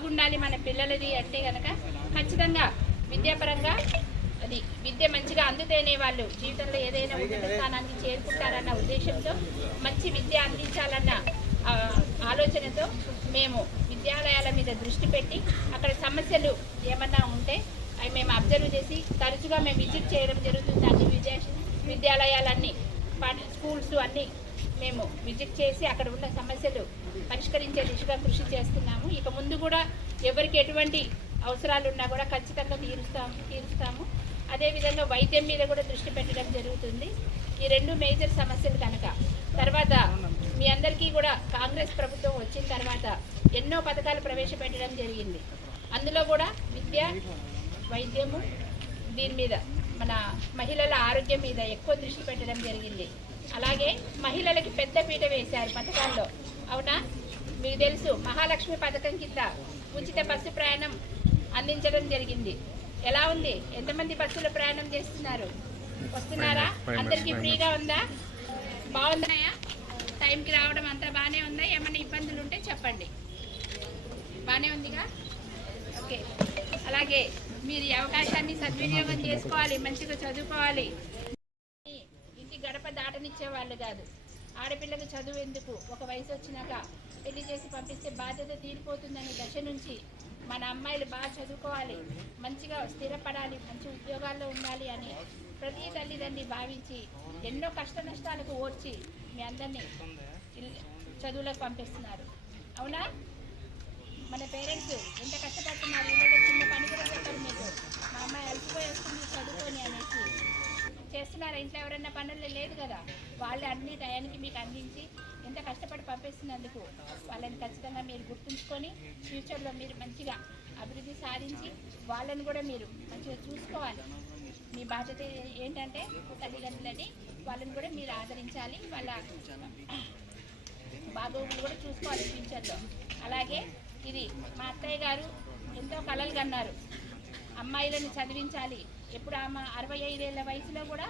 బాగుండాలి మన పిల్లలది అంటే కనుక ఖచ్చితంగా విద్యాపరంగా అది విద్య మంచిగా అందుతేనే వాళ్ళు జీవితంలో ఏదైనా ఉన్నత స్థానానికి చేరుకుంటారన్న ఉద్దేశంతో మంచి విద్య అందించాలన్న ఆలోచనతో మేము విద్యాలయాల మీద దృష్టి పెట్టి అక్కడ సమస్యలు ఏమన్నా ఉంటే అవి మేము అబ్జర్వ్ చేసి తరచుగా మేము విజిట్ చేయడం జరుగుతుంది. అన్ని విద్యాలయాలన్నీ స్కూల్స్ అన్నీ మేము విజిట్ చేసి అక్కడ ఉన్న సమస్యలు పరిష్కరించే దిశగా కృషి చేస్తున్నాము. ఇక ముందు కూడా ఎవరికి ఎటువంటి అవసరాలు ఉన్నా కూడా ఖచ్చితంగా తీరుస్తాము. అదేవిధంగా వైద్యం మీద కూడా దృష్టి పెట్టడం జరుగుతుంది. ఈ రెండు మేజర్ సమస్యలు కనుక తర్వాత మీ అందరికీ కూడా కాంగ్రెస్ ప్రభుత్వం వచ్చిన తర్వాత ఎన్నో పథకాలు ప్రవేశపెట్టడం జరిగింది. అందులో కూడా విద్య, వైద్యము దీని మీద మన మహిళల ఆరోగ్యం మీద ఎక్కువ దృష్టి పెట్టడం జరిగింది. అలాగే మహిళలకి పెద్ద పీట వేశారు పథకాల్లో. అవునా, మీకు తెలుసు మహాలక్ష్మి పథకం కింద ఉచిత బస్సు ప్రయాణం అందించడం జరిగింది. ఎలా ఉంది? ఎంతమంది బస్సులో ప్రయాణం చేస్తున్నారు? వస్తున్నారా? అందరికీ ఫ్రీగా ఉందా? బాగున్నాయా? టైంకి రావడం అంతా బాగానే ఉందా? ఏమైనా ఇబ్బందులు ఉంటే చెప్పండి. బాగానే ఉందిగా? ఓకే. అలాగే మీరు ఈ అవకాశాన్ని సద్వినియోగం చేసుకోవాలి, మంచిగా చదువుకోవాలి. ఇంటి గడప దాటనిచ్చే వాళ్ళు కాదు. ఆడపిల్లకు చదువు ఎందుకు, ఒక వయసు వచ్చినాక పెళ్లి చేసి పంపిస్తే బాధ్యత తీరిపోతుందనే దశ నుంచి మన అమ్మాయిలు బాగా చదువుకోవాలి, మంచిగా స్థిరపడాలి, మంచి ఉద్యోగాల్లో ఉండాలి అని ప్రతి తల్లిదండ్రి భావించి ఎన్నో కష్ట నష్టాలకు ఓర్చి మీ అందరినీ చదువులకు పంపిస్తున్నారు. అవునా? మన పేరెంట్స్ ఎంత కష్టపడుతున్నారు. చిన్న పని కూడా చెప్పారు మీకు, మా అమ్మాయి అలసిపోయి వస్తుంది చదువుకొని అనేసి చేస్తున్నారా? ఇంట్లో ఎవరైనా పనులు లేదు కదా, వాళ్ళు అన్ని టయానికి మీకు అందించి ఎంత కష్టపడి పంపిస్తున్నందుకు వాళ్ళని ఖచ్చితంగా మీరు గుర్తుంచుకొని ఫ్యూచర్లో మీరు మంచిగా అభివృద్ధి సాధించి వాళ్ళని కూడా మీరు మంచిగా చూసుకోవాలి. మీ బాధ్యత ఏంటంటే తల్లిదండ్రులని వాళ్ళని కూడా మీరు ఆదరించాలి, వాళ్ళ బాగోగులు కూడా చూసుకోవాలి ఫ్యూచర్లో. అలాగే ఇది మా అత్తయ్య గారు ఎంతో కలలు కన్నారు, అమ్మాయిలను చదివించాలి. ఎప్పుడు ఆమె 65 ఏళ్ల వయసులో కూడా